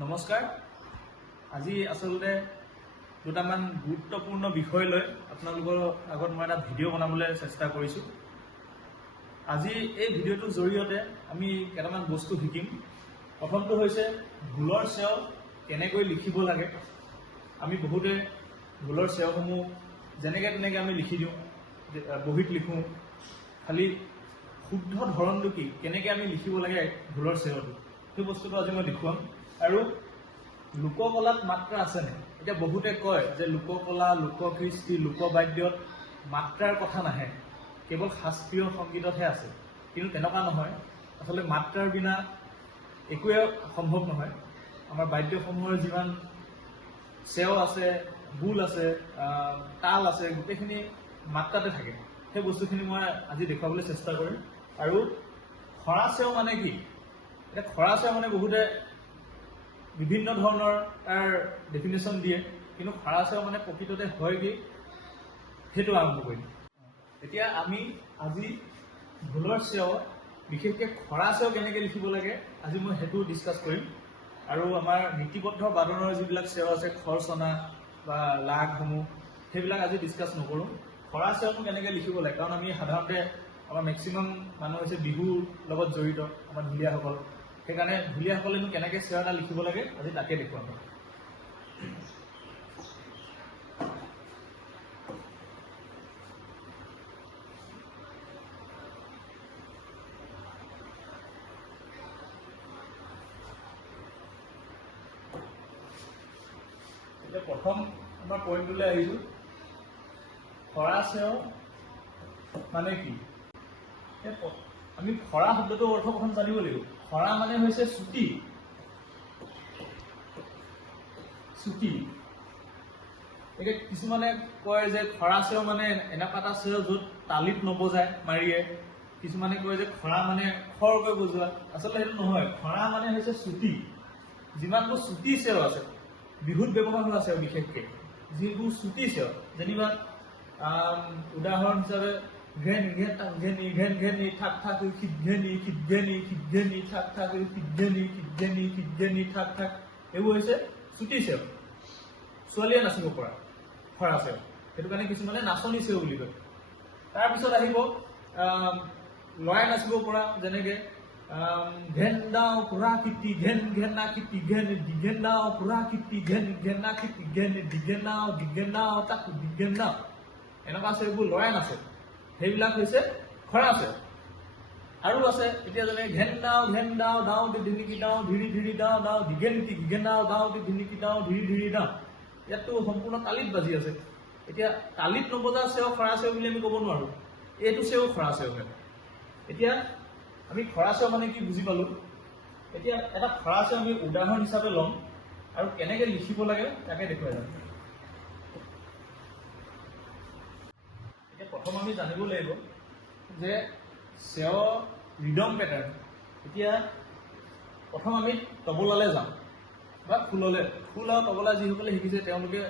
নমস্কাৰ। আজি আচলতে দুটামান গুৰুত্বপূৰ্ণ বিষয় লৈ আপোনালোকৰ আগত মই এটা ভিডিঅ' বনাবলৈ চেষ্টা কৰিছোঁ। আজি এই ভিডিঅ'টোৰ জৰিয়তে আমি কেইটামান বস্তু শিকিম। প্ৰথমটো হৈছে ভুলৰ চেও কেনেকৈ লিখিব লাগে। আমি বহুতে ভুলৰ চেওসমূহ যেনেকৈ তেনেকৈ আমি লিখি দিওঁ, বহীত লিখোঁ। খালি শুদ্ধ ধৰণটো কি, কেনেকৈ আমি লিখিব লাগে ভুলৰ চেওটো, সেই বস্তুটো আজি মই দেখুৱাম। আৰু লোককলাত মাত্ৰা আছেনে? এতিয়া বহুতে কয় যে লোককলা, লোককৃষ্টি, লোকবাদ্যত মাত্ৰাৰ কথা নাহে, কেৱল শাস্ত্ৰীয় সংগীততহে আছে। কিন্তু তেনেকুৱা নহয়। আচলতে মাত্ৰাৰ বিনা একোৱে সম্ভৱ নহয়। আমাৰ বাদ্যসমূহৰ যিমান চেও আছে, বোল আছে, তাল আছে, গোটেইখিনি মাত্ৰাতে থাকে। সেই বস্তুখিনি মই আজি দেখুৱাবলৈ চেষ্টা কৰিম। আৰু খৰা চেও মানে কি? এতিয়া খৰা চেও মানে বহুতে বিভিন্ন ধৰণৰ তাৰ ডেফিনেশ্যন দিয়ে, কিন্তু খৰা চেও মানে প্ৰকৃততে হয় কি, সেইটো আৰম্ভ কৰিম। এতিয়া আমি আজি ভুলৰ চেও, বিশেষকৈ খৰা চেও কেনেকৈ লিখিব লাগে, আজি মই সেইটো ডিছকাছ কৰিম। আৰু আমাৰ নীতিবদ্ধ বাদনৰ যিবিলাক চেও আছে, খৰচনা বা লাগসমূহ, সেইবিলাক আজি ডিছকাছ নকৰোঁ। খৰা চেওটো কেনেকৈ লিখিব লাগে, কাৰণ আমি সাধাৰণতে আমাৰ মেক্সিমাম মানুহ হৈছে বিহুৰ লগত জড়িত, আমাৰ ঢুলীয়াসকল। সেইকাৰণে ঢুলীয়াসকলেনো কেনেকৈ চেও এটা লিখিব লাগে, আজি তাকে দেখুৱাম। এতিয়া প্ৰথম আমাৰ পইণ্টটোলৈ আহিছোঁ। খৰা চেও মানে কি? আমি খৰা শব্দটোৰ অৰ্থ প্ৰথম জানিব লাগিব। খৰা মানে হৈছে চুটি। এতিয়া কিছুমানে কয় যে খৰা চেও মানে এনেকুৱা এটা চেও য'ত তালিত নবজায় মাৰিয়ে। কিছুমানে কয় যে খৰা মানে খৰকৈ বজোৱা। আচলতে সেইটো নহয়। খৰা মানে হৈছে চুটি। যিমানবোৰ চুটি চেও আছে, বিহুত ব্যৱহাৰ হোৱা চেও, বিশেষকৈ যিবোৰ চুটি চেও, যেনিবা উদাহৰণ হিচাপে ঘেন ঘেন তাক ঘেনি, ঘেন ঘেনি ঠাক ঠাক খিত ঘেনি, খিত ঘেনি, খিত ঘেনি ঠাক ঠাক খিত ঘেনি, খিত ঘেনি, খিত ঘেনি ঠাক ঠাক, এইবোৰ হৈছে চুটি চেও। ছোৱালীয়ে নাচিব পৰা খৰা চেও। সেইটো কাৰণে কিছুমানে নাচনী চেও বুলি কয়। তাৰপিছত আহিব লৰাই নাচিব পৰা, যেনেকে ঘেন দাও পুৰা কীৰ্তি, ঘেন ঘেনা কীৰ্তি, ঘেন দিঘেন দাও পুৰা কীৰ্তি, ঘেন ঘেনা কীৰ্তি, ঘেন দিঘেন দাও তাক দিঘেন দাও, এনেকুৱা আছে। এইবোৰ লৰাই নাচে, সেইবিলাক হৈছে খৰা চেও। আৰু আছে এতিয়া যেনে ঘেন দাও দাও ধিনিকি দাও, ধিৰি ধিৰি দাও দাও, দিঘেন ঘিঘেন দাও দাও ধিনিকি দাও, ধিৰি ধিৰি দাও। ইয়াততো সম্পূৰ্ণ তালিত বাজি আছে। এতিয়া তালিত নবজা চেও খৰা চেও বুলি আমি ক'ব নোৱাৰো। এইটো চেও খৰা চেও হয়। এতিয়া আমি খৰা চেও মানে কি বুজি পালো। এতিয়া এটা খৰা চেও আমি উদাহৰণ হিচাপে ল'ম আৰু কেনেকৈ লিখিব লাগে তাকে দেখুৱাই যাম। এতিয়া প্ৰথম আমি জানিব লাগিব যে চেও ৰিদম পেটাৰ্ণ। এতিয়া প্ৰথম আমি তবলালৈ যাম বা খোললৈ। খোল আৰু তবলা যিসকলে শিকিছে তেওঁলোকে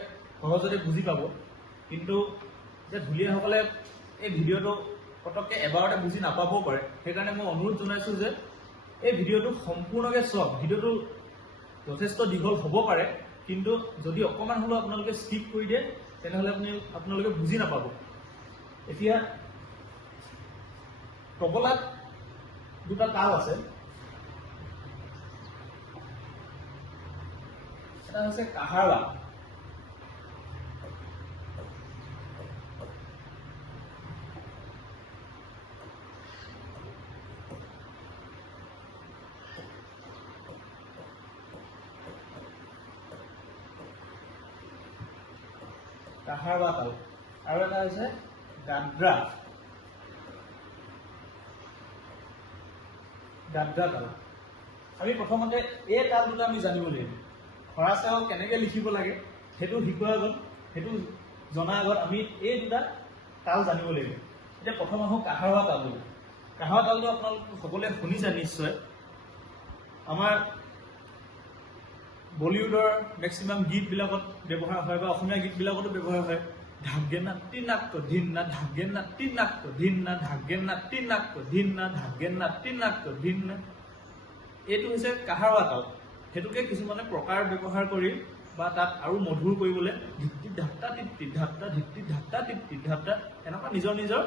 সহজতে বুজি পাব। কিন্তু যে ঢুলীয়াসকলে এই ভিডিঅ'টো পটককৈ এবাৰতে বুজি নাপাবও পাৰে। সেইকাৰণে মই অনুৰোধ জনাইছোঁ যে এই ভিডিঅ'টো সম্পূৰ্ণকৈ চাওক। ভিডিঅ'টো যথেষ্ট দীঘল হ'ব পাৰে, কিন্তু যদি অকণমান হ'লেও আপোনালোকে স্কিপ কৰি দিয়ে, তেনেহ'লে আপোনালোকে বুজি নাপাব। এতিয়া তবলাত দুটা তাল আছে। এটা হৈছে কাহাৰৱা, তাল, আৰু এটা হৈছে দাদ্ৰা তাল। আমি প্ৰথমতে এই তাল দুটা আমি জানিব লাগিব। খৰা চেও কেনেকৈ লিখিব লাগে সেইটো শিকোৱাৰ আগত, সেইটো জনাৰ আগত আমি এই দুটা তাল জানিব লাগিব। এতিয়া প্ৰথম আহোঁ কাহাৰৱা তালটো। কাহাৰৱা তালটো আপোনালোকে সকলোৱে শুনিছে নিশ্চয়। আমাৰ বলিউডৰ মেক্সিমাম গীতবিলাকত ব্যৱহাৰ হয় বা অসমীয়া গীতবিলাকতো ব্যৱহাৰ হয়। ধাগে নাতি নাক ধিন না, ধাগে নাতি নাক ধিন না, ধাগে নাতি নাক ধিন না, ধাগে নাতি নাক ধিন না। এইটো হৈছে কাহাৰৱা তাল। হেতুকে কিছুমানে প্ৰকাৰ ব্যৱহাৰ কৰি বা তাত আৰু মধুৰ কৰিবলৈ ধিত্তি ধাত্তা টিপ্তি ধাত্তা ধিত্তি ধাত্তা টিপ্তি ধাত্তা এনেকুৱা নিজৰ নিজৰ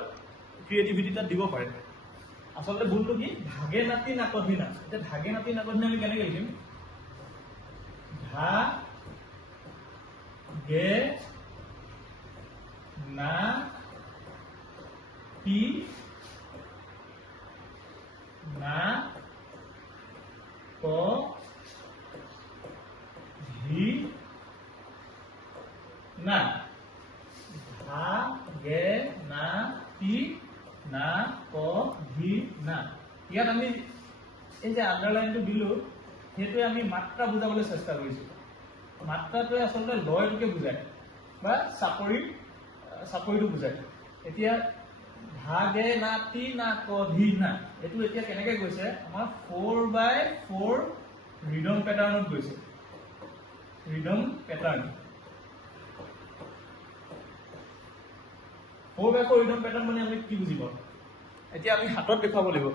ক্ৰিয়েটিভিটি তাত দিব পাৰে। আচলতে ভুলটো কি ভাগে নাতি নাকধি না। এতিয়া ভাগে নাতি নাকধি আমি কেনেকৈ লিখিম ধা গে না তি না ক ধি না ধা গে না তি না ক ধি না। ইয়াত আমি এই যে আন্ডাৰলাইনটো দিলো সেইটোৱে আমি মাত্ৰা বুজাবলৈ চেষ্টা কৰিছো। মাত্ৰাটোৱে আচলতে লয়টোকে বুজায় বা চাপৰিটো বুজায়। এতিয়া ধা গে না তি না ক ধি না এইটো এতিয়া কেনেকে গৈছে আমাৰ 4/4 ৰিদম পেটাৰ্ণত গৈছে। ৰিদম পেটাৰ্ণ 4/4 ৰিদম পেটাৰ্ণ মানে আমি কি বুজি পাওঁ এতিয়া আমি হাতত দেখুৱাব লাগিব।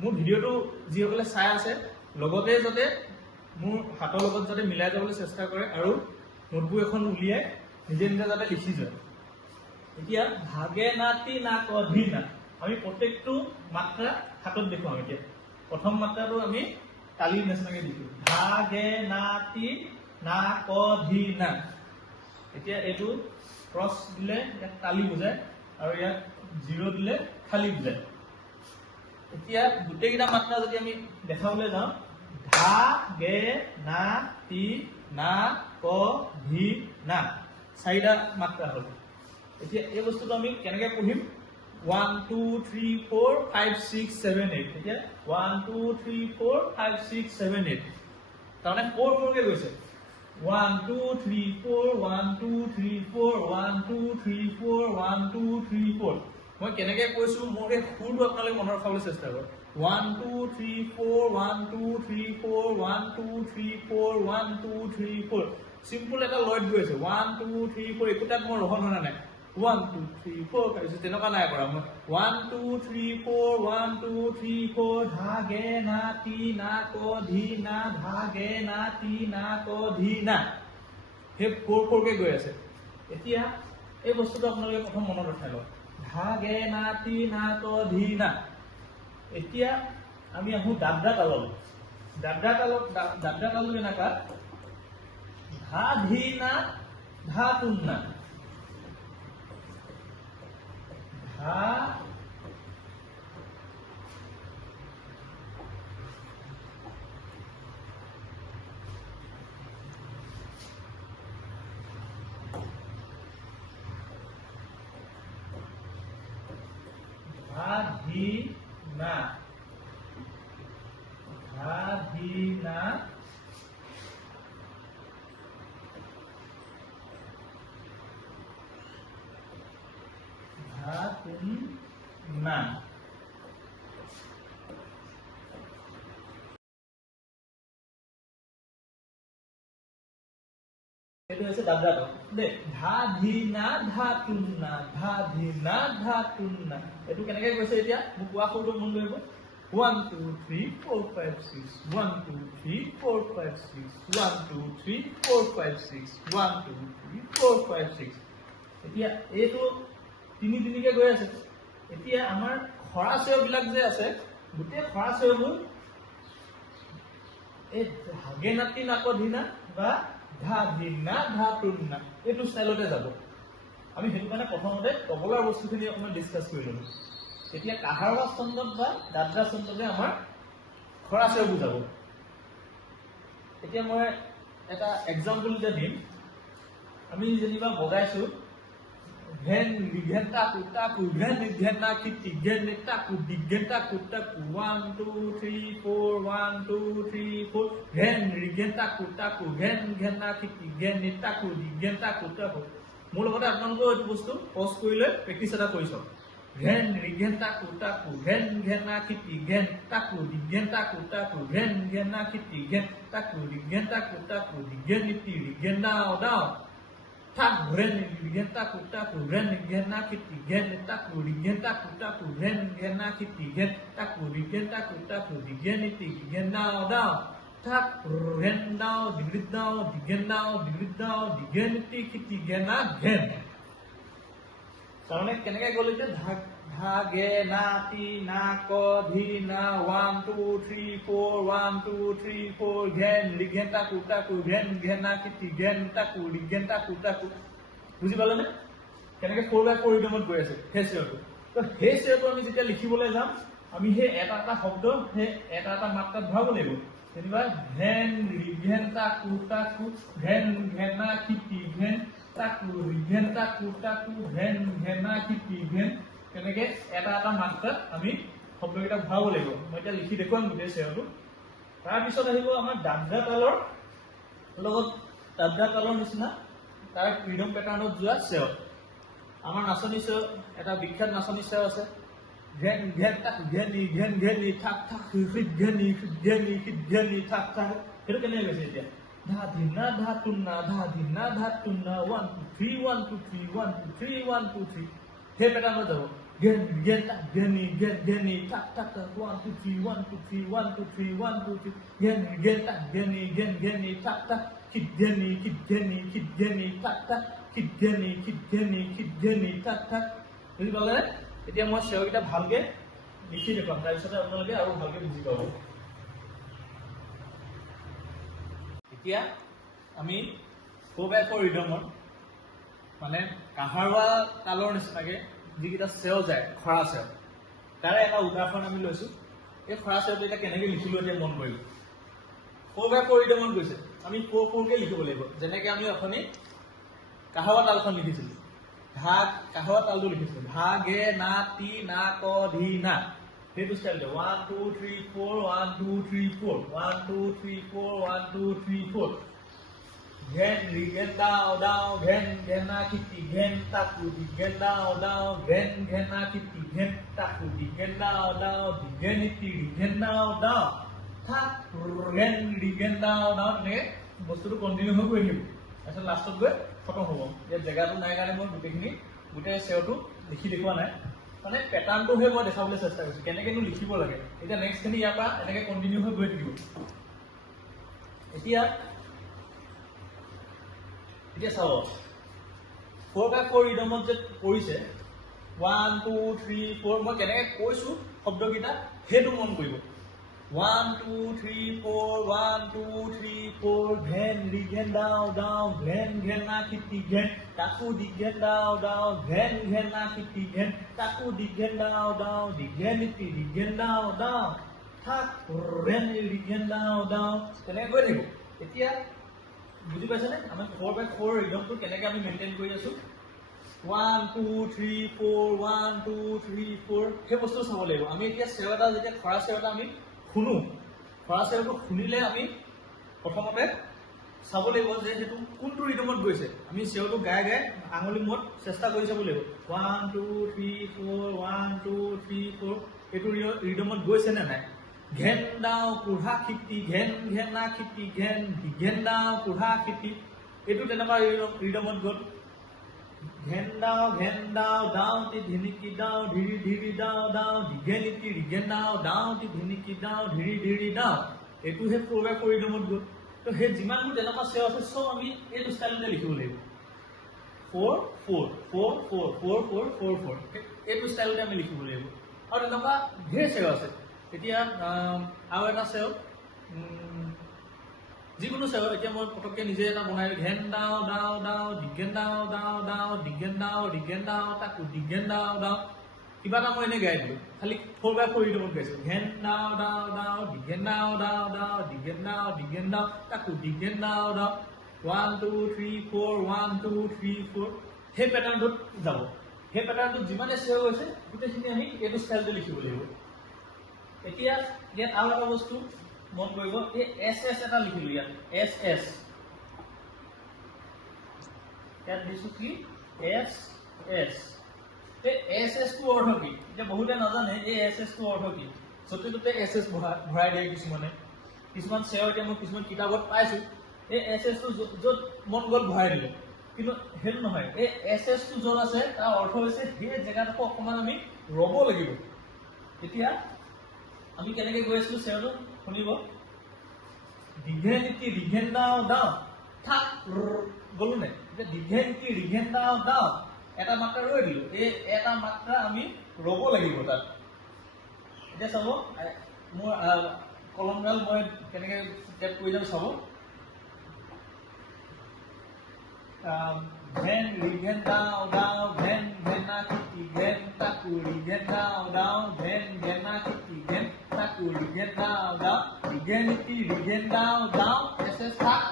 মোৰ ভিডিঅ'টো যিসকলে চাই আছে লগতে যাতে মোৰ হাতৰ লগত যাতে মিলাই যাবলৈ চেষ্টা কৰে আৰু নোটবুক এখন উলিয়াই নিজে নিজে যাতে লিখি যায়। এতিয়া ভাগে নাতি না ক ধি না আমি প্ৰত্যেকটো মাত্ৰা হাতত দেখুৱাম। এতিয়া প্ৰথম মাত্ৰাটো আমি তালিৰ নিচিনাকে দিছো ভাগে নাতি না ক ধি না। এতিয়া এইটো ক্ৰছ দিলে ইয়াত তালি বুজায় আৰু ইয়াত 0 দিলে খালি বুজায়। এতিয়া গোটেইকেইটা মাত্ৰা যদি আমি দেখাবলৈ যাওঁ ধা গে না তি না ক ধি না 4টা মাত্ৰা হ'ল। এতিয়া এই বস্তুটো আমি কেনেকৈ পঢ়িম 1 2 3 4 5 6 7 8 এতিয়া 1 2 3 4 5 6 7 8 তাৰমানে 4 4 কে গৈছে 1 2 3 4 1 2 3 4 1 2 3 4 1 2 3 4 মই কেনেকৈ কৈছো মোৰ এই সুৰটো আপোনালোকে মনত ৰাখিবলৈ চেষ্টা কৰক 1 2 3 4 1 2 3 4 1 2 3 4 1 2 3 4 সিম্পল এটা লয়ত গৈছে 1 2 3 4 একোটাত মোৰ ৰহন হোৱা নাই 1 2 3 4 কৈছে তেনেকুৱা নাই কৰা মই 1 2 3 4 1 2 3 4 ধা গে না তি না ক ধি না ধা গে না তি না ক ধি না হে 4 4 কে গৈ আছে। এতিয়া এই বস্তুটো আপোনালোকে প্ৰথম মনত ৰাখাই লওক ধা গে না তি না ক ধি না। এতিয়া আমি আহো দাদা তাললৈ। দাদা তালু এনেকা ধা ধি না ধা তুন না ধা ধি না ধা ধি না ধা তুন না। এইটো হৈছে দাদা দেই ধা ধি না ধা তুন না ধা ধি না ধা তুন না এইটো কেনেকৈ গৈছে এতিয়া মোক কোৱা সুৰটো মন কৰিব 1 2 3 4 5 6 1 2 3 4 5 6 1 2 3 4 5 6 1 2 3 4 5 6 এতিয়া এইটো তিনি তিনিকে গৈ আছে। এতিয়া আমাৰ খৰা চেয়বিলাক যে আছে গোটেই খৰা চেয়বোৰ এই হাগে নাতি নাক ধিনা বা ধা ধি না ধা তুন না এইটো ষ্টাইলতে যাব। আমি সেইটো কাৰণে প্ৰথমতে তবলাৰ বস্তুখিনি অকণমান ডিছকাছ কৰি ল'লো। এতিয়া কাহাৰৱা ছন্দত বা দাদৰা ছন্দতে আমাৰ খৰা চেয় বুজাব। এতিয়া মই এটা এক্সাম্পল যে দিম আমি যেনিবা বগাইছো ঘেন নিঘেন তাকু তাকু ঘেন নিঘেন না কিটি ঘেন নে তাকু দিঘেন তাকু তাকু 1 2 3 4 1 2 3 4 ঘেন নিঘেন তাকু তাকু ঘেন ঘেন না কিটি ঘেন নে তাকু দিঘেন তাকু তাকু মোৰ লগতে আপোনালোকে এইটো বস্তু পজ কৰি লৈ প্ৰেক্টিছ এটা কৰি চাওক ঘেন নিঘেন তাকু তাকু ঘেন ঘেন না কিটি ঘেন তাকু দিঘেন তাকু তাকু ঘেন ঘেন না কিটি ঘেন তাকু দিঘেন তাকু তাকু দিঘেন নিটি দিঘেন দাও দাও tak ren gen taku taku ren gen nakiti gen taku gen taku taku ren gen nakiti gen taku gen taku taku gen iti gen now down ঠাক ঘেন দাও ডিগ্ৰিত দাও দিগেন দাও ডিগ্ৰিত দাও দিগেন টি গেনা ঘেন তাৰমানে কেনেকৈ গ'ল এতিয়া ধা গে না টি না ক ধি না 1 2 3 4 1 2 3 4 ঘেন লিগেন টাকু ঘেন ঘেনা টি গেন টাকু লিগেন টাকু বুজি পালেনে কেনেকৈ 4x4 ৰিদমত গৈ আছে সেই চেয়ৰটো তো সেই চেয়ৰটো আমি যেতিয়া লিখিবলৈ যাম আমি সেই এটা এটা শব্দ সেই এটা এটা মাত্ৰাত ভৰাব লাগিব যেনিবা ঘেন লিগেন টাকু ঘেন ঘেনা টি ঘেন টাকু লিগেন টাকু ঘেন ঘেনা টি ঘেন তেনেকৈ এটা এটা মাত্ৰাত আমি শব্দকেইটা ভৰাব লাগিব মই এতিয়া লিখি দেখুৱাম গোটেই চেয়ৰটো তাৰপিছত আহিব আমাৰ দাদৰা তালৰ লগত দাদৰা তালৰ নিচিনা তাৰ ৰিদম পেটাৰ্ণত যোৱা চেয়ৰ আমাৰ নাচনী চেয়ৰ এটা বিখ্যাত নাচনী চেয়ৰ আছে ঘেন ঘেন টাক ঘেনি ঘেন ঘেনি ঠাক ঠাক হিট ঘেনি ঠাক ঠাক সেইটো কেনেকৈ গৈছে এতিয়া ধা ধিনা ধা তুন্না 1 2 3 1 2 3 1 2 3 1 2 3 সেই পেটাৰ্ণত যাব ঘেন ঘেন টাক ঘেনি ঠাক ঠাক 1 2 3 1 2 3 1 2 3 1 2 3 ঘেন ঘেন টাক ঘেনি ঠাক ঠাক হিট ঘেনি ঠাক ঠাক হিট ঘেনি ঠাক ঠাক বুজি পালে এতিয়া মই চেয়ৰকেইটা ভালকে লিখি দেখুৱাম তাৰপিছতে আপোনালোকে আৰু ভালকে বুজি পাব এতিয়া আমি 4x4 ৰিদমত মানে কাহাৰুৱা তালৰ নিচিনাকে যিকেইটা চেয় যায় খৰা চেয় তাৰে এটা উদাহৰণ আমি লৈছো এই খৰা চেয়টো এতিয়া কেনেকৈ লিখিলো এতিয়া মন কৰিলো 4x4 ৰিদমত গৈছে আমি 4 কে লিখিব লাগিব যেনেকৈ আমি অথনি কাহাৰুৱা তালখন লিখিছিলো কাহাৰুৱা তালটো লিখিছিলো ধা গে না টি না ক ধি না সেইটো ষ্টাইলতে 1 2 3 4 1 2 3 4 1 2 3 4 1 2 3 4 ঘেন লিগেন দাও ঘেন ঘেনা টি ঘেন টাকু দিগেন দাও ঘেন ঘেনা টি ঘেন টাকু দিগেন দাও দিগেন টি দিগেন দাও থাক ঘেন লিগেন দাও নে বস্তুটো কন্টিনিউ হৈ গৈ থাকিব তাৰপিছত লাষ্টত গৈ খতম হ'ব ইয়াত জেগাটো নাই কাৰণে মই গোটেই চেয়ৰটো লিখি দেখুওৱা নাই মানে পেটাৰ্ণটোহে মই দেখাবলৈ চেষ্টা কৰিছোঁ কেনেকৈনো লিখিব লাগে এতিয়া নেক্সটখিনি ইয়াৰ পৰা এনেকৈ কণ্টিনিউ হৈ গৈ থাকিব এতিয়া চাব 4x4 ৰিদমত যে পৰিছে 1 2 3 4 মই কেনেকৈ কৈছোঁ শব্দকেইটা সেইটো মন কৰিব 1 2 3 4 1 2 3 4 ঘেন লিগেন দাও ঘেন ঘেনা টি ঘেন টাকু দিগেন দাও ঘেন ঘেনা টি ঘেন টাকু দিগেন দাও দিগেন টি দিগেন দাও থাক ঘেন লিগেন দাও তেনেকৈ গৈ থাকিব এতিয়া বুজি পাইছেনে আমি 4x4 ৰিদমটো কেনেকৈ আমি মেইনটেইন কৰি আছো 1 2 3 4 1 2 3 4 সেই বস্তু চাব লাগিব আমি এতিয়া চেয় এটা যেতিয়া খৰা চেয় এটা আমি শুনো খৰা চেয়টো শুনিলে আমি প্ৰথমতে চাব লাগিব যে সেইটো কোনটো ৰিদমত গৈছে আমি চেয়টো গাই আঙুলি মত চেষ্টা কৰি চাব লাগিব 1 2 3 4 1 2 3 4 এইটো ৰিদমত গৈছে নে নাই ঘেন দাও কুঢ়া খিটি ঘেন ঘেনা খিটি ঘেন দিঘেন দাও কুঢ়া খিটি এইটো তেনেকুৱা ৰিদমত গ'ল ঘেন দাও দাও টি ধিনিকি দাও ধিৰি দাও দিঘেন টি ৰিঘেন দাও টি ধিনিকি দাও ধিৰি দাও এইটোহে 4x4 ৰিদমত গ'ল তো সেই যিমানবোৰ তেনেকুৱা চেয় আছে চব আমি এইটো ষ্টাইলতে লিখিব লাগিব 4 4 4 4 4 4 4 4 এইটো ষ্টাইলতে আমি লিখিব লাগিব আৰু তেনেকুৱা ঢেৰ চেয় আছে এতিয়া আৰু এটা চেয় যিকোনো চেয় এতিয়া মই পটককৈ নিজে এটা বনাই ঘেন দাও দিগেন দাও তাকু দিগেন দাও কিবা এটা মই এনেই গাই দিলোঁ খালি 4x4 ৰিদমত গাইছোঁ ঘেন দাও দিগেন দাও তাকু দিগেন দাও 1 2 3 4 1 2 3 4 সেই পেটাৰ্ণটোত যাব সেই পেটাৰ্ণটোত যিমানে চেয় হৈছে গোটেইখিনি আমি এইটো ষ্টাইলতে লিখিব লাগিব এতিয়া ইয়াত আৰু এটা বস্তু মন কৰিব এই এছ এটা লিখিলোঁ ইয়াত এছ ইয়াত দিছোঁ কি এছ এই টো অৰ্থ কি এতিয়া বহুতে নাজানে এই টো অৰ্থ কি য'তে ত'তে ভৰাই দিয়ে কিছুমান চেয় এতিয়া মই কিছুমান কিতাপত পাইছোঁ এই টো য'ত মন গ'ল ভৰাই দিলে কিন্তু সেইটো নহয় এই টো য'ত আছে তাৰ অৰ্থ হৈছে সেই জেগাডোখৰ অকণমান আমি ৰ'ব লাগিব এতিয়া আমি কেনেকৈ গৈ আছিলোঁ চেয়টো শুনিব দীঘে নীতি দীঘেন দাও দাও থাক গলো নে এতিয়া দীঘে নীতি দীঘেন দাও দাও এটা মাত্ৰা ৰৈ দিলো এই এটা মাত্ৰা আমি ৰব লাগিব তাত এতিয়া চাব মোৰ কলমডাল মই কেনেকৈ টেপ কৰি যাম চাব ঘেন ৰিঘেন দাও দাও ঘেন ঘেনা খিতি ঘেন তাকু ৰিঘেন দাও দাও ঘেন ঘেনা খিতি ঘেন তাকু ৰিঘেন দাও দাও ৰিঘেন নীতি ৰিঘেন দাও দাও এছ এছ থাক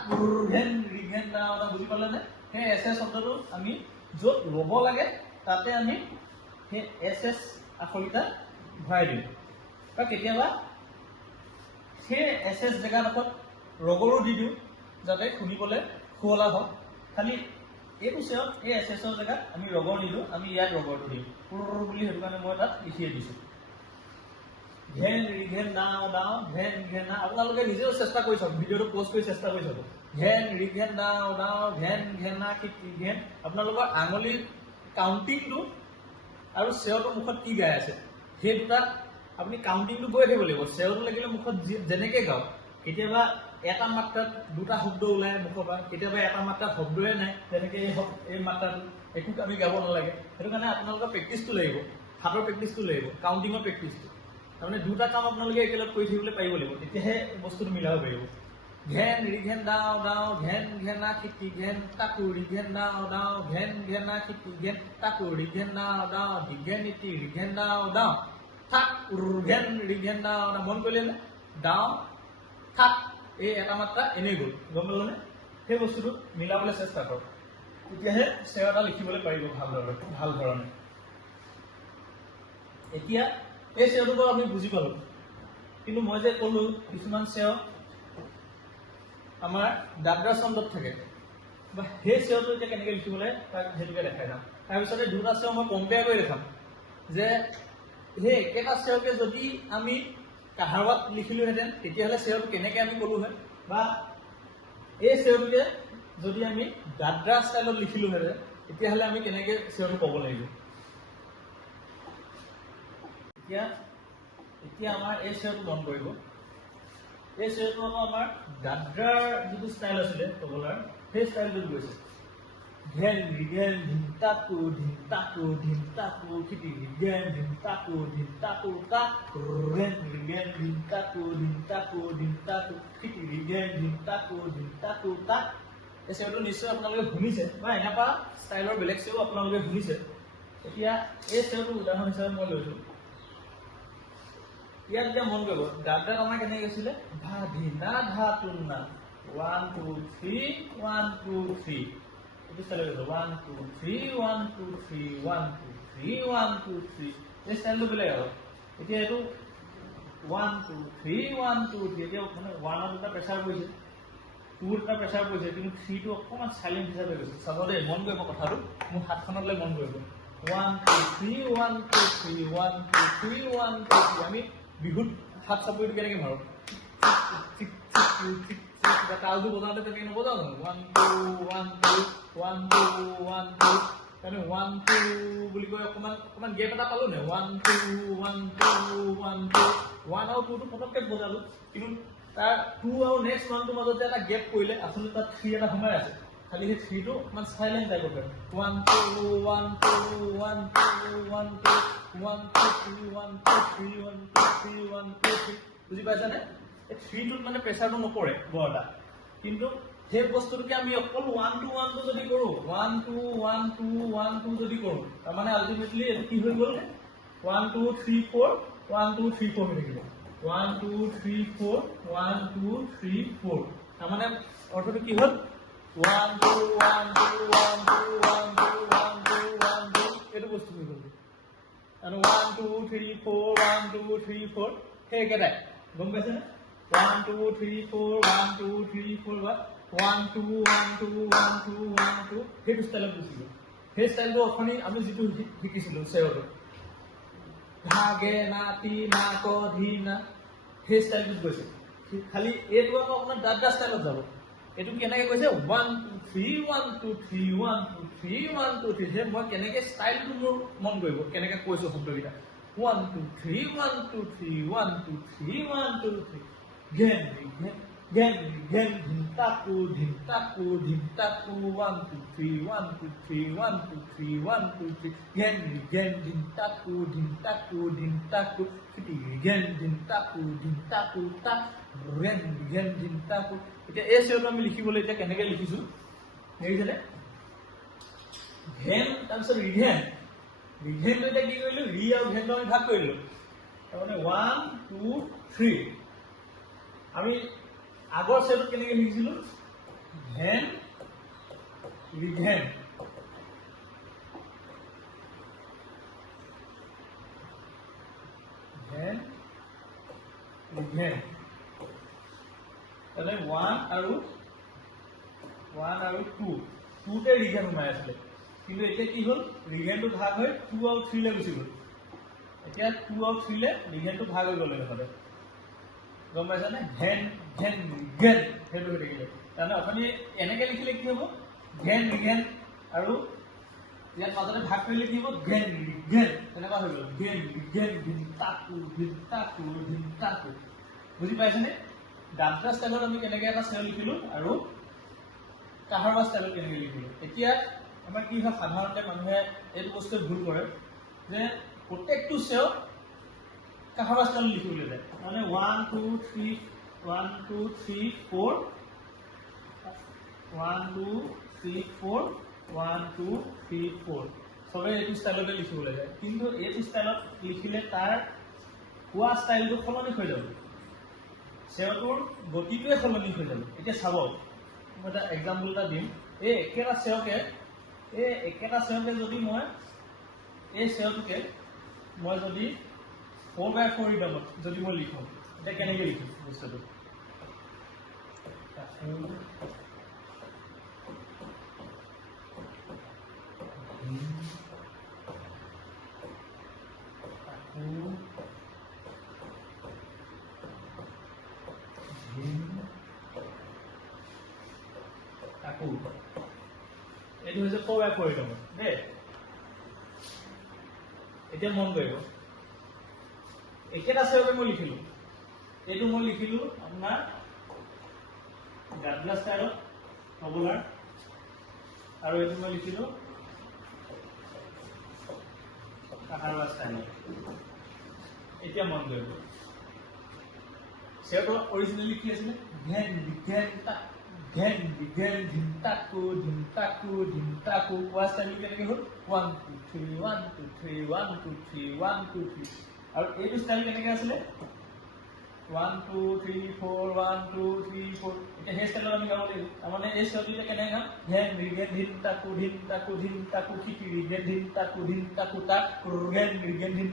ঘেন ৰিঘেন দাও দাও বুজি পালে নে সেই এছ এছ শব্দটো আমি য'ত ৰ'ব লাগে তাতে আমি সেই এছ এছ আখৰকেইটা ভৰাই দিওঁ বা কেতিয়াবা সেই এছ এছ জেগাডোখৰত ৰগৰো দি দিওঁ যাতে শুনিবলৈ শুৱলা হওক খালি এইটো চেয়ত এই এছ এছৰ জেগাত আমি ৰগৰ নিদিওঁ আমি ইয়াত ৰগৰটো দিওঁ বুলি সেইটো কাৰণে মই তাত লিখিয়ে দিছোঁ ঘেন ৰিঘেন দাও দাও ঘেন ঘেনা আপোনালোকে নিজেও চেষ্টা কৰি চাওক ভিডিঅ'টো পষ্ট কৰি চেষ্টা কৰি চাব ঘেন ৰিঘেন দাও দাও ঘেন ঘেনা খিতি ঘেন আপোনালোকৰ আঙুলিৰ কাউণ্টিংটো আৰু চেয়ৰটো মুখত কি গাই আছে সেই দুটা আপুনি কাউণ্টিংটো গৈ থাকিব লাগিব চেয়ৰটো লাগিলে মুখত যেনেকৈ গাওক কেতিয়াবা এটা মাত্ৰাত দুটা শব্দ ওলায় মুখৰ পৰা কেতিয়াবা এটা মাত্ৰাত শব্দই নাই তেনেকৈ এই মাত্ৰাটো একো আমি গাব নালাগে সেইটো কাৰণে আপোনালোকৰ প্ৰেক্টিচটো লাগিব হাতৰ প্ৰেক্টিচটো লাগিব কাউণ্টিঙৰ প্ৰেক্টিচটো তাৰমানে দুটা কাম আপোনালোকে একেলগে কৰি থাকিবলৈ পাৰিব লাগিব তেতিয়াহে বস্তুটো মিলাব পাৰিব ঘেন ৰিঘেন দাও দাও ঘেন ঘেনা খিতি ঘেন তাকু ৰিঘেন দাও দাও ঘেন ঘেনা খিতি ঘেন তাকু ৰিঘেন দাও দাও দীঘে নীতি ৰিঘেন দাও দাও থাক ঘেন ৰিঘেন দাও দাও মন কৰিলে নে দাও থাক এই এটা মাত্ৰা এনেই গ'ল গম পালে সেই বস্তুটো মিলাবলৈ চেষ্টা কৰক তেতিয়াহে চেয় এটা লিখিবলৈ পাৰিব ভাল ধৰণে এতিয়া এই চেয়টো বাৰু আমি বুজি পালো কিন্তু মই যে ক'লো কিছুমান চেয় আমাৰ দাদ্ৰা ছন্দত থাকে বা সেই চেয়টো এতিয়া কেনেকৈ লিখিবলৈ তাক সেইটোকে দেখাই যাম তাৰপিছতে দুটা চেয় মই কম্পেয়াৰ কৰি দেখাম যে সেই একেটা চেয়কে যদি আমি কাহাৰবাত লিখিলোহেঁতেন তেতিয়াহ'লে চেয়ৰটো কেনেকৈ আমি ক'লোহেঁতেন বা এই চেয়ৰটোকে যদি আমি দাদ্ৰা ষ্টাইলত লিখিলোহেঁতেন তেতিয়াহ'লে আমি কেনেকৈ চেয়ৰটো ক'ব লাগিব এতিয়া আমাৰ এই চেয়ৰটো মন কৰিব এই চেয়ৰটো আমাৰ দাদ্ৰাৰ যিটো ষ্টাইল আছিলে ক'বলৈ সেই ষ্টাইলটোত গৈছে ঘেন ৰিঘেন ধিনতাকু ধিনতাকু ধিনতাকু খিতি ৰিঘেন ধিনতাকু ধিনতাকু তাক ঘেন ৰিঘেন ধিনতাকু ধিনতাকু ধিনতাকু খিতি ৰিঘেন ধিনতাকু ধিনতাকু তাক এই চেয়ৰটো নিশ্চয় আপোনালোকে শুনিছে বা এনেকুৱা ষ্টাইলৰ বেলেগ চেয়ো আপোনালোকে শুনিছে এতিয়া এই চেয়ৰটো উদাহৰণ হিচাপে মই লৈছোঁ ইয়াত এতিয়া মন কৰিব দাদ্ৰাত আমাৰ কেনেকৈ গৈছিলে ধা ধিনা ধা তুন্না 1 2 3 1 2 3 itu style itu 1 2 3 1 2 3 1 2 3 1 2 3 এই স্টাইলটো বেলেগ আৰু এতিয়া এইটো 1 2 3 1 2 3 এতিয়া মানে 1 ত এটা প্ৰেছাৰ পৰিছে 2 ত এটা প্ৰেছাৰ পৰিছে কিন্তু 3 টো অকণমান সাইলেন্ট হিচাপে গৈছে চাব দেই মন কৰিব কথাটো মোৰ হাতখনত লৈ মন কৰিব 1 2 3 1 2 3 1 2 3 1 2 3 আমি বিহুত হাত চাপৰিটো কেনেকৈ মাৰোঁ তালটো বজাওঁতে তেনেকৈ নবজাওঁ জানো 1 2 1 2 1 2 1 2 মানে 1 2 বুলি কৈ অকণমান গেপ এটা পালোঁ নে 1 2 1 2 1 2 1 আৰু 2 টো পটককৈ বজালোঁ কিন্তু তাৰ 2 আৰু নেক্সট 1 টোৰ মাজতে এটা গেপ পৰিলে আচলতে তাত 3 এটা সোমাই আছে খালি সেই 3 টো অকণমান চাইলেণ্ট টাইপৰ 1 2 1 2 1 2 1 2 1 2 3 1 2 3 1 2 3 1 2 3 বুজি পাইছানে এই 3 টোত মানে প্ৰেছাৰটো নপৰে বৰ এটা কিন্তু সেই বস্তুটোকে আমি অকল 1 2 1 2 যদি কৰোঁ 1 2 1 2 1 2 যদি কৰোঁ তাৰমানে আল্টিমেটলি এইটো কি হৈ গ'ল 1 2 3 4 1 2 3 4 হৈ থাকিব 1 2 3 4 1 2 3 4 তাৰমানে অৰ্থটো কি হ'ল 1 2 1 2 1 2 1 2 1 2 1 2 এইটো বস্তু হৈ গ'ল আৰু 1 2 3 4 1 2 3 4 সেই একেটাই গম পাইছেনে 1 2 3 4 1 2 3 4 বা 1 2 1 2 1 2 1 2 সেইটো ষ্টাইলত গুচি গ'ল সেই ষ্টাইলটো অথনি আমি যিটো শিকিছিলোঁ চেয়ৰটো ধাগে না তি না ক ধি না সেই ষ্টাইলটোত গৈছে খালি এইটো আকৌ আপোনাৰ দাদ্ৰা ষ্টাইলত যাব এইটো কেনেকৈ কৈছে 1 2 3 1 2 3 1 2 3 1 2 3 যে মই কেনেকৈ ষ্টাইলটো মোৰ মন কৰিব কেনেকৈ কৈছোঁ শব্দকেইটা 1 2 3 1 2 3 1 2 3 1 2 3 ঘেন ৰিঘেন ঘেন ঘেন ধিন তাকু 1 2 3 1 2 3 1 2 3 1 2 3 ঘেন ঘেন ধিন তাকু কিটি ঘেন ধিন তাকু তা ঘেন ঘেন ধিন তাকু এতিয়া এই চেওটো আমি লিখিবলৈ এতিয়া কেনেকৈ লিখিছো দেখিছেনে ঘেন তাৰপিছত ৰিঘেন ৰিঘেনটো এতিয়া কি কৰিলো ৰি আৰু ঘেনটো আমি ভাগ কৰিলো তাৰমানে 1 2 3 আমি আগৰ চেওটো কেনেকৈ লিখিছিলো ঘেন ৰিঘেন ঘেন ৰিঘেন তাহলে 1 আৰু 2 2তে ৰিঘেন সোমাই আছিলে কিন্তু এতিয়া কি হ'ল ৰিঘেনটো ভাগ হৈ 2 আৰু 3 লে গুচি গ'ল এতিয়া 2 আৰু 3 লে ৰিঘেনটো ভাগ হৈ গ'ল এফালে গম পাইছানে ঘেন ঘেন ৰিঘেন সেইটো হৈ থাকিলে তাৰমানে অথনি এনেকৈ লিখিলে কি হ'ব ঘেন ৰিঘেন আৰু ইয়াত মাজতে ভাগ কৰিলে কি হ'ব ঘেন ৰিঘেন তেনেকুৱা হৈ গ'ল ঘেন ৰিঘেন ধিন তাকু বুজি পাইছেনে গাদ্ৰা ষ্টাইলত আমি কেনেকৈ এটা চেও লিখিলো আৰু কাহাৰবা ষ্টাইলত কেনেকৈ লিখিলো এতিয়া আমাৰ কি হয় সাধাৰণতে মানুহে এইটো বস্তু ভুল কৰে যে প্ৰত্যেকটো চেও কাহাৰবা ষ্টাইলত লিখিবলৈ যায় মানে 1 2 3 1 2 3 4 1 2 3 4 1 2 3 4 সবে এইটো ষ্টাইলতে লিখিবলৈ যায় কিন্তু এইটো ষ্টাইলত লিখিলে তাৰ কোৱা ষ্টাইলটো সলনি হৈ যাব চেওটোৰ গতিটোৱে সলনি হৈ যাব এতিয়া চাব মই এটা এক্সাম্পল এটা দিম এই একেটা চেওকে যদি মই এই চেওটোকে মই যদি 4x4 ৰিডামত যদি মই লিখো এতিয়া কেনেকৈ লিখিম বস্তুটো এইটো হৈছে 4x4 ৰিডামত দেই এতিয়া মন কৰিব একেটা চেওকে মই লিখিলো এইটো মই লিখিলো আপোনাৰ গাদ্ৰা ষ্টাইলত কবলাৰ আৰু এইটো মই লিখিলো কাহাৰবা ষ্টাইলত এতিয়া মন কৰিব চেওটো অৰিজিনেলি কি আছিলে ঘেন ঘেন ঘেন ঘেন ধিন তাকু কোৱা ষ্টাইল কেনেকৈ হ'ল 1 2 3 1 2 3 1 2 3 1 2 3 আৰু এইটো ষ্টাইল কেনেকৈ আছিলে 1 2 3 4 1 2 3 4 এতিয়া সেই ষ্টাইলত আমি গাব লাগিব তাৰমানে এই চেওটো এতিয়া কেনেকৈ গাম ঘেন ৰিঘেন ধিন তাকু কিটি ৰিঘেন ধিন তাকু তা ঘেন ৰিঘেন ধিন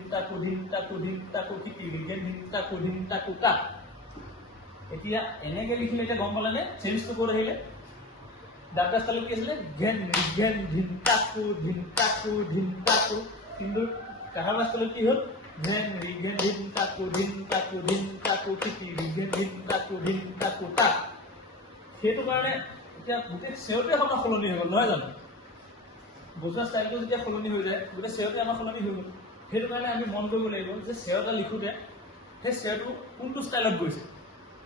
তাকু কিটি ৰিঘেন ধিন তাকু তা এতিয়া এনেকৈ লিখিলে এতিয়া গম পালেনে চেঞ্জটো ক'ত আহিলে গাদ্ৰা ষ্টাইলত কি আছিলে ঘেন ৰিঘেন ধিন তাকু কিন্তু কাহাৰবা ষ্টাইলত কি হ'ল ঘেন ৰিঘেন ধিন তাকু কিটি ৰিঘেন ধিন তাকু তা সেইটো কাৰণে এতিয়া গোটেই চেওটোৱে আমাৰ সলনি হৈ গ'ল নহয় জানো বজোৱা ষ্টাইলটো যেতিয়া সলনি হৈ যায় গোটেই চেওটোৱে আমাৰ সলনি হৈ গ'ল সেইটো কাৰণে আমি মন কৰিব লাগিব যে চেও এটা লিখোঁতে সেই চেওটো কোনটো ষ্টাইলত গৈছে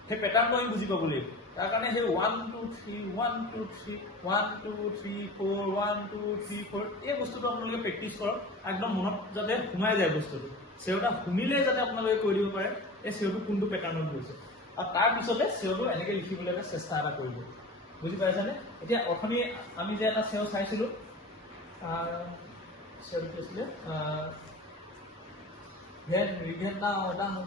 সেই পেটাৰ্ণটো আমি বুজি পাব লাগিব তাৰ কাৰণে সেই 1 2 3 1 2 3 1 2 3 4 1 2 3 4 এই বস্তুটো আপোনালোকে প্ৰেক্টিছ কৰক একদম মনত যাতে সোমাই যায় বস্তুটো চেওটা শুনিলে যাতে আপোনালোকে কৈ দিব পাৰে এই চেওটো কোনটো পেটাৰ্ণত গৈছে আৰু তাৰ পিছতে চেওটো এনেকৈ লিখিবলৈ চেষ্টা এটা কৰিব বুজি পাইছানে এতিয়া অথনি আমি যে এটা চেও চাইছিলোঁ চেওটো কি আছিলে ঘেন ৰিঘেন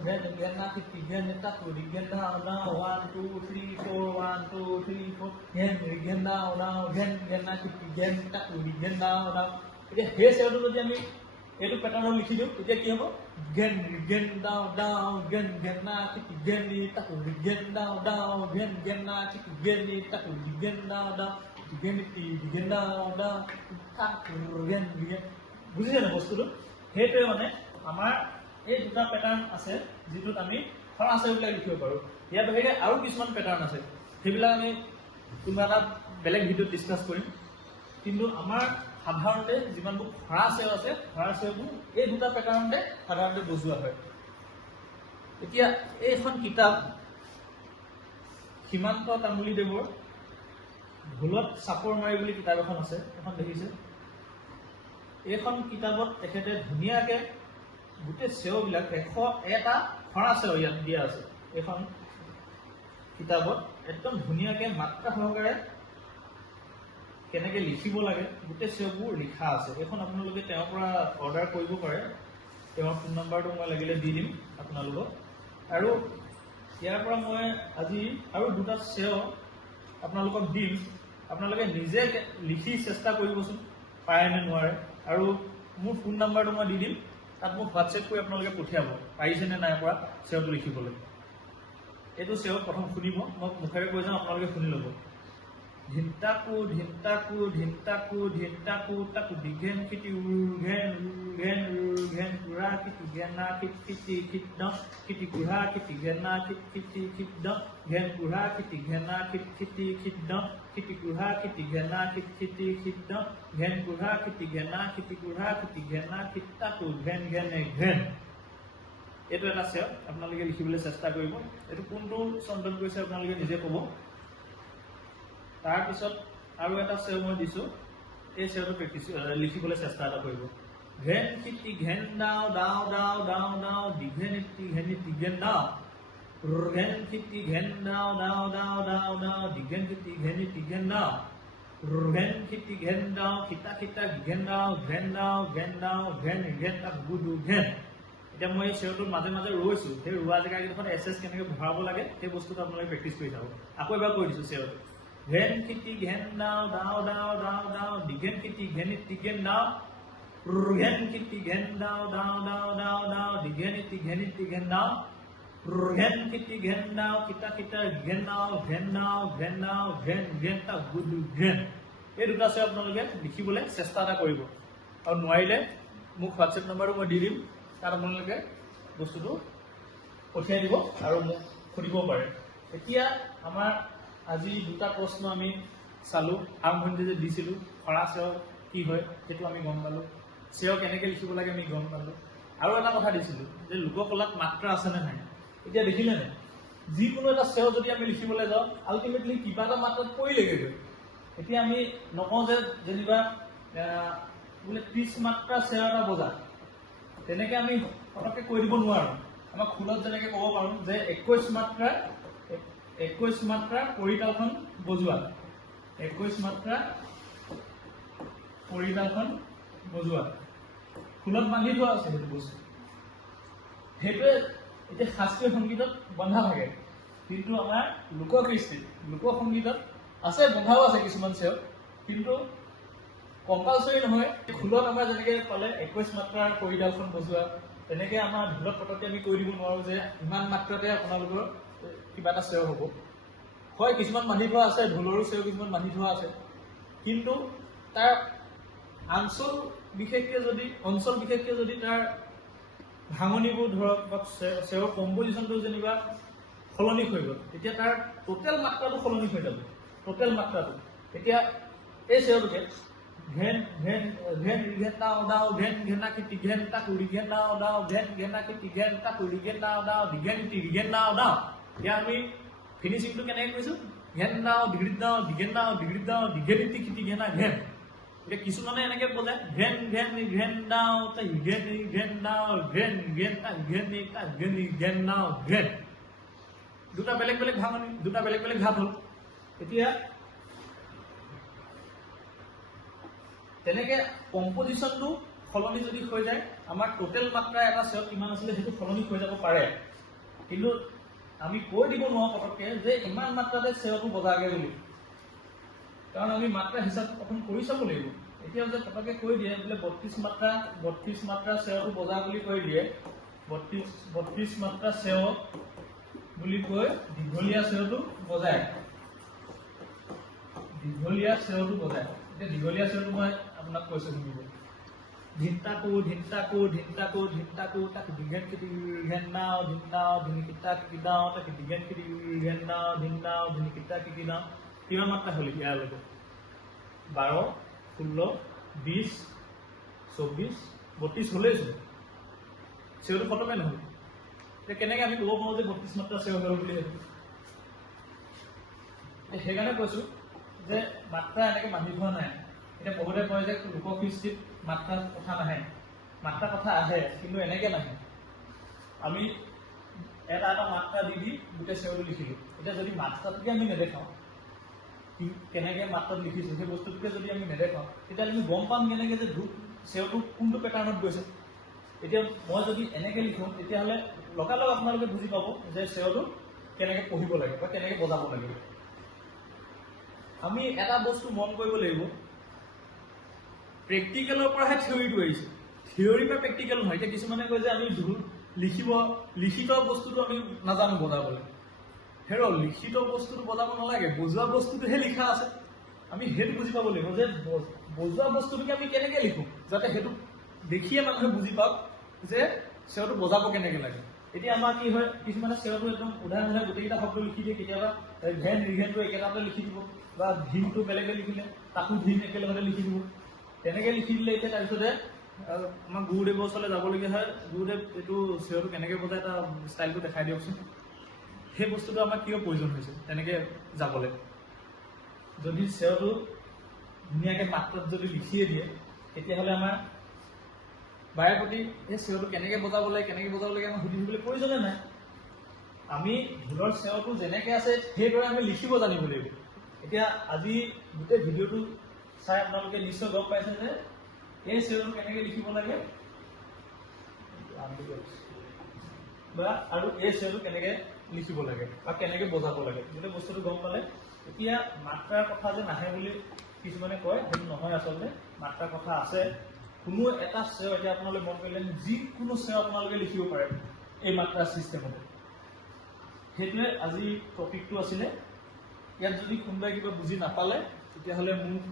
ঘেন ৰিঘেন কিটি ঘেন তাকু ৰিঘেন 1 2 3 4 1 2 3 4 ঘেন ৰিঘেন ঘেন কিটি ঘেন তাকু ৰিঘেন এতিয়া সেই চেওটো যদি আমি এইটো পেটাৰ্ণত লিখি দিওঁ তেতিয়া কি হ'ব ঘেন ৰিঘেন ঘেন কিটি ঘেন তাকু ৰিঘেন ঘেন কিটি ঘেন তাকু ৰিঘেন ঘেন তাকু ৰিঘেন বুজিছেনে বস্তুটো সেইটোৱে মানে আমাৰ এই দুটা পেটাৰ্ণ আছে যিটোত আমি খৰা চেওবিলাক লিখিব পাৰোঁ ইয়াৰ বাহিৰে আৰু কিছুমান পেটাৰ্ণ আছে সেইবিলাক আমি কোনোবা এটা বেলেগ ভিডিঅ'ত ডিছকাছ কৰিম কিন্তু আমাৰ সাধাৰণতে যিমানবোৰ খৰা চেও আছে খৰা চেওবোৰ এই দুটা পেটাৰ্ণতে সাধাৰণতে বুজোৱা হয় এতিয়া এইখন কিতাপ সীমান্ত তামুলীদেৱৰ ভুলত চাপৰ মাৰি বুলি কিতাপ এখন আছে, এখন দেখিছে। এইখন কিতাপত তেখেতে ধুনীয়াকৈ গোটেই চেওবিলাক 101টা খৰা চেও ইয়াত দিয়া আছে। এইখন কিতাপত একদম ধুনীয়াকৈ মাত্ৰা সহকাৰে কেনেকৈ লিখিব লাগে গোটেই চেওবোৰ লিখা আছে। এইখন আপোনালোকে তেওঁৰ পৰা অৰ্ডাৰ কৰিব পাৰে। তেওঁৰ ফোন নম্বৰটো মই লাগিলে দি দিম আপোনালোকক। আৰু ইয়াৰ পৰা মই আজি আৰু 2টা চেও আপোনালোকক দিম। আপোনালোকে নিজে লিখি চেষ্টা কৰিবচোন পাৰে নে নোৱাৰে। আৰু মোৰ ফোন নম্বৰটো মই দি দিম, তাত মোক হোৱাটছএপ কৰি আপোনালোকে পঠিয়াব পাৰিছেনে নাই পৰা চেওটো লিখিবলৈ। এইটো চেও প্ৰথম শুনিব, মই মুখেৰে কৈ যাওঁ, আপোনালোকে শুনি ল'ব। ধিনটাকু ধিনটাকু ধিনটাকু ধিনটাকু তাকু দিঘেন খিটি উঘেন উঘেন উঘেন কুঢ়া খিটি ঘেনা খিট খিটি খিট দ খিটি কুঢ়া খিটি ঘেনা খিট খিটি খিট দ ঘেন কুঢ়া খিটি ঘেনা খিট খিটি খিট দ খিটি কুঢ়া খিটি ঘেনা খিট খিটি খিট দ ঘেন কুঢ়া খিটি ঘেনা খিটি কুঢ়া খিটি ঘেনা খিট তাকু ঘেন ঘেনে ঘেন। এইটো এটা চেও, আপোনালোকে লিখিবলৈ চেষ্টা কৰিব। এইটো কোনটো চন্দন কৰিছে আপোনালোকে নিজে ক'ব। তাৰপিছত আৰু এটা চেও মই দিছোঁ, এই চেওটো লিখিবলৈ চেষ্টা এটা কৰিব। ঘেন খিটি ঘেন দাও দাও দাও দাও দাও দীঘেন ইটি ঘেন ইটি ঘেন দাও ঘেন খিটি ঘেন দাও দাও দাও দাও দাও দীঘেন খিটি ঘেন ইটি ঘেন দাও ঘেন খিটি ঘেন দাও খিতা খিতা ঘেন দাও ঘেন দাও ঘেন দাও ঘেন ঘেন তাক গুডু ঘেন। এতিয়া মই এই চেওটোত মাজে মাজে ৰৈছোঁ, সেই ৰোৱা জেগাকেইডোখৰত এছ কেনেকৈ ভৰাব লাগে সেই বস্তুটো আপোনালোকে প্ৰেক্টিছ কৰি থাকক। আকৌ এবাৰ কৈ দিছোঁ চেওটো। ঘেন খিটি ঘেন দাও দাও দাও দাও দাও দীঘেন খিটি ঘেন ইটি ঘেন দাও ঘেন খিটি ঘেন দাও দাও দাও দাও দাও দীঘেন ইটি ঘেন দাও ঘেন খিটি ঘেন দাও খিতা খিতা ঘেন দাও ঘেন দাও ঘেন দাও ঘেন ঘেন তাক গুডু ঘেন। এই 2টা চেও আপোনালোকে লিখিবলৈ চেষ্টা এটা কৰিব। আৰু নোৱাৰিলে মোক হোৱাটছএপ নম্বৰটো মই দি দিম, তাত আপোনালোকে বস্তুটো পঠিয়াই দিব আৰু মোক সুধিব পাৰে। এতিয়া আমাৰ আজি 2টা প্ৰশ্ন আমি চালোঁ। আৰম্ভণিতে যে দিছিলোঁ খৰা চেও কি হয় সেইটো আমি গম পালোঁ, চেও কেনেকৈ লিখিব লাগে আমি গম পালোঁ। আৰু এটা কথা দিছিলোঁ যে লোককলাত মাত্ৰা আছেনে নাই। এতিয়া দেখিলে নাই, যিকোনো এটা চেও যদি আমি লিখিবলৈ যাওঁ আল্টিমেটলি কিবা এটা মাত্ৰাত পৰিলেগৈ। এতিয়া আমি নকওঁ যে যেনিবা বোলে 30 মাত্ৰা চেও এটা বজা, তেনেকৈ আমি পটককৈ কৈ দিব নোৱাৰোঁ। আমাৰ খোলত যেনেকৈ ক'ব পাৰোঁ যে 21 মাত্ৰা পৰিতালখন বজোৱা, 21 মাত্ৰা পৰিতালখন বজোৱা খোলত বান্ধি থোৱা আছে সেইটো বস্তু। সেইটোৱে এতিয়া শাস্ত্ৰীয় সংগীতত বন্ধা থাকে, কিন্তু আমাৰ লোককৃষ্টিত লোকসংগীতত আছে বন্ধাও আছে কিছুমান চেও, কিন্তু কম্পালচৰি নহয়। খোলত আমাৰ যেনেকৈ পালে 21 মাত্ৰাৰ পৰিতালখন বজোৱা, তেনেকৈ আমাৰ ঢোলত পটককৈ আমি কৈ দিব নোৱাৰোঁ যে ইমান মাত্ৰাতে আপোনালোকৰ কিবা এটা চেও হ'ব। হয়, কিছুমান বান্ধি থোৱা আছে, ঢোলৰো চেও কিছুমান বান্ধি থোৱা আছে, কিন্তু তাৰ অঞ্চল বিশেষকৈ যদি তাৰ ভাঙনিবোৰ ধৰক বা চেওৰ কম্পজিশ্যনটো যেনিবা সলনি হৈ গ'ল, তেতিয়া তাৰ টোটেল মাত্ৰাটো সলনি হৈ যাব। টোটেল মাত্ৰাটো এতিয়া এই চেওটোকে ঘেন ঘেন ঘেন ঘেন দাও দাও ঘেন ঘেনা খিটি ঘেন তাক উৰি ঘেন দাও দাও ঘেন ঘেনা খিটি ঘেন তাক উৰি ঘেন দাও দাও দীঘেন ইটি ঘেন দাও দাও। এতিয়া আমি ফিনিচিংটো কেনেকৈ কৈছোঁ, ঘেন দাও ডিগ্ৰীত দাও দীঘেন দাও ডিগ্ৰীত দাও দীঘেন ইটি খিটি ঘেনা ঘেন। এতিয়া কিছুমানে এনেকৈ বজায় ঘেন ঘেন ঘেন দাও তাক ঘেন ঘেন দাও ঘেন ঘেন তাক ঘেন তাক ঘেন ঘেন দাও ঘেন। 2টা বেলেগ বেলেগ ভাঙনি, 2টা বেলেগ বেলেগ ঘাট হ'ল। এতিয়া তেনেকৈ কম্পজিশ্যনটো সলনি যদি হৈ যায়, আমাৰ টোটেল মাত্ৰা এটা চেও কিমান আছিলে সেইটো সলনি হৈ যাব পাৰে, কিন্তু আমি কৈ দিব নোৱাৰোঁ পটককৈ যে ইমান মাত্ৰাতে চেওটো বজাগে বুলি, কাৰণ আমি মাত্ৰা হিচাপ প্ৰথম কৰি চাব লাগিব। এতিয়া যে পটককৈ কৈ দিয়ে বোলে 32 মাত্ৰা চেওটো বজা বুলি কৈ দিয়ে, 32 মাত্ৰা চেও বুলি কৈ দীঘলীয়া চেওটো বজায়, দীঘলীয়া চেওটো বজায়। এতিয়া দীঘলীয়া চেওটো মই আপোনাক কৈছোঁ শুনিব। ধিনটাকু ধিনটাকু ধিনটাকু ধিনটাকু তাক দীঘেন খিটি ঘেন দাও ধিন দাও ধিন কিতা কিটি দাও তাক দীঘেন খিটি ঘেন দাও ধিন দাও ধিন কিতা কিটি দাও। কিমান মাত্ৰা হ'ল ইয়ালৈকে? 12, 16, 20, 24, 32 হ'লেইচোন, চেওটো খতমে নহ'ল। এতিয়া কেনেকৈ আমি ক'ব পাৰোঁ যে 32 মাত্ৰা চেও হ'ল বুলি? সেইকাৰণে কৈছোঁ যে মাত্ৰা এনেকৈ বান্ধি থোৱা নাই। এতিয়া বহুতে কয় যে লোককৃষ্টিত মাত্ৰাৰ কথা নাহে, মাত্ৰা কথা আহে কিন্তু এনেকৈ নাহে। আমি এটা এটা মাত্ৰা দি দি গোটেই চেউটো লিখিলোঁ। এতিয়া যদি মাত্ৰাটোকে আমি নেদেখাওঁ, কেনেকৈ মাত্ৰাত লিখিছোঁ সেই বস্তুটোকে যদি আমি নেদেখাওঁ, তেতিয়াহ'লে আমি গম পাম কেনেকৈ যে চেউটো কোনটো পেটাৰ্ণত গৈছে। এতিয়া মই যদি এনেকৈ লিখোঁ তেতিয়াহ'লে লগালগ আপোনালোকে বুজি পাব যে চেউটো কেনেকৈ পঢ়িব লাগে বা কেনেকৈ বজাব লাগিব। আমি এটা বস্তু মন কৰিব লাগিব, প্ৰেক্টিকেলৰ পৰাহে থিয়ৰিটো আহিছে, থিয়ৰি বা প্ৰেক্টিকেল নহয়। এতিয়া কিছুমানে কয় যে আমি লিখিত বস্তুটো আমি নাজানো বজাবলৈ। হেৰ' লিখিত বস্তুটো বজাব নালাগে, বজোৱা বস্তুটোহে লিখা আছে। আমি সেইটো বুজি পাব লাগিব যে বজোৱা বস্তুটোকে আমি কেনেকৈ লিখোঁ, যাতে সেইটো দেখিয়ে মানুহে বুজি পাওক যে চেউটো বজাব কেনেকৈ লাগে। এতিয়া আমাৰ কি হয়, কিছুমানে চেউটো একদম উদাহৰণ গোটেইকেইটা শব্দ লিখি দিয়ে, কেতিয়াবা ঘেন ৰিঘেনটো একেটাতে লিখি দিব, বা ধিনটো বেলেগে লিখিলে তাকো ধিন একেলগতে লিখি দিব। তেনেকৈ লিখি দিলে এতিয়া তাৰপিছতে আমাৰ গুৰুদেৱৰ ওচৰলৈ যাবলগীয়া হয়, গুৰুদেৱ এইটো চেউটো কেনেকৈ বজায় এটা ষ্টাইলটো দেখাই দিয়কচোন। সেই বস্তুটো আমাৰ কিয় প্ৰয়োজন হৈছে তেনেকৈ যাবলৈ? যদি চেউটো ধুনীয়াকৈ মাত্ৰাত যদি লিখিয়ে দিয়ে, তেতিয়াহ'লে আমাৰ বাৰে প্ৰতি এই চেউটো কেনেকৈ বজাব লাগে আমাৰ সুধি দিবলৈ প্ৰয়োজনে নাই। আমি ঢোলৰ চেউটো যেনেকৈ আছে সেইদৰে আমি লিখিব জানিব লাগিব। এতিয়া আজি গোটেই ভিডিঅ'টো চাই আপোনালোকে নিশ্চয় গম পাইছে যে এই চেউটো কেনেকৈ লিখিব লাগে বা আৰু এই চেউটো কেনেকৈ লিখিব লাগে বা কেনেকৈ বজাব লাগে, গোটেই বস্তুটো গম পালে এতিয়া মাত্ৰাৰ কথা যে নাহে বুলি কিছুমানে কয়, সেইটো নহয়। আচলতে মাত্ৰাৰ কথা আছে। কোনো এটা চেউ এতিয়া আপোনালোকে মন কৰিলে যিকোনো চেউ আপোনালোকে লিখিব পাৰে এই মাত্ৰাৰ ছিষ্টেমতে। সেইটোৱে আজি টপিকটো আছিলে। ইয়াত যদি কোনোবাই কিবা বুজি নাপালে তেতিয়াহ'লে মোক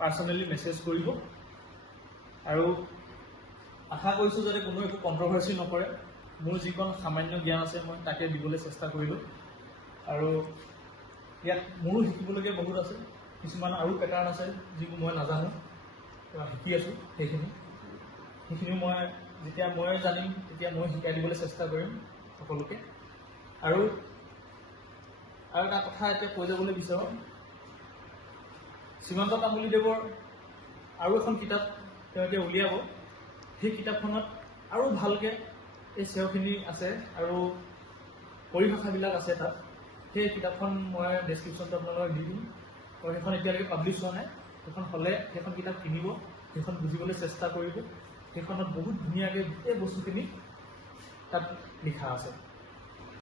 পাৰ্চনেলি মেছেজ কৰিব, আৰু আশা কৰিছোঁ যাতে কোনো একো কণ্ট্ৰভাৰ্চি নকৰে। মোৰ যিকণ সামান্য জ্ঞান আছে মই তাকে দিবলৈ চেষ্টা কৰিলোঁ, আৰু ইয়াত মোৰো শিকিবলগীয়া বহুত আছে। কিছুমান আৰু পেটাৰ্ণ আছে যিবোৰ মই নাজানো, শিকি আছোঁ। সেইখিনি মই যেতিয়া মই জানিম তেতিয়া মই শিকাই দিবলৈ চেষ্টা কৰিম সকলোকে। আৰু এটা কথা এতিয়া কৈ যাবলৈ বিচাৰোঁ, শ্ৰীমন্ত তামুলীদেৱৰ আৰু এখন কিতাপ তেওঁ এতিয়া উলিয়াব। সেই কিতাপখনত আৰু ভালকৈ এই চেউখিনি আছে আৰু পৰিভাষাবিলাক আছে তাত। সেই কিতাপখন মই ডেছক্ৰিপশ্যনটো আপোনালোকক দি দিম। আৰু সেইখন এতিয়ালৈকে পাব্লিছ হোৱা নাই। সেইখন হ'লে সেইখন কিতাপ কিনিব, সেইখন বুজিবলৈ চেষ্টা কৰিব। সেইখনত বহুত ধুনীয়াকৈ গোটেই বস্তুখিনি তাত লিখা আছে।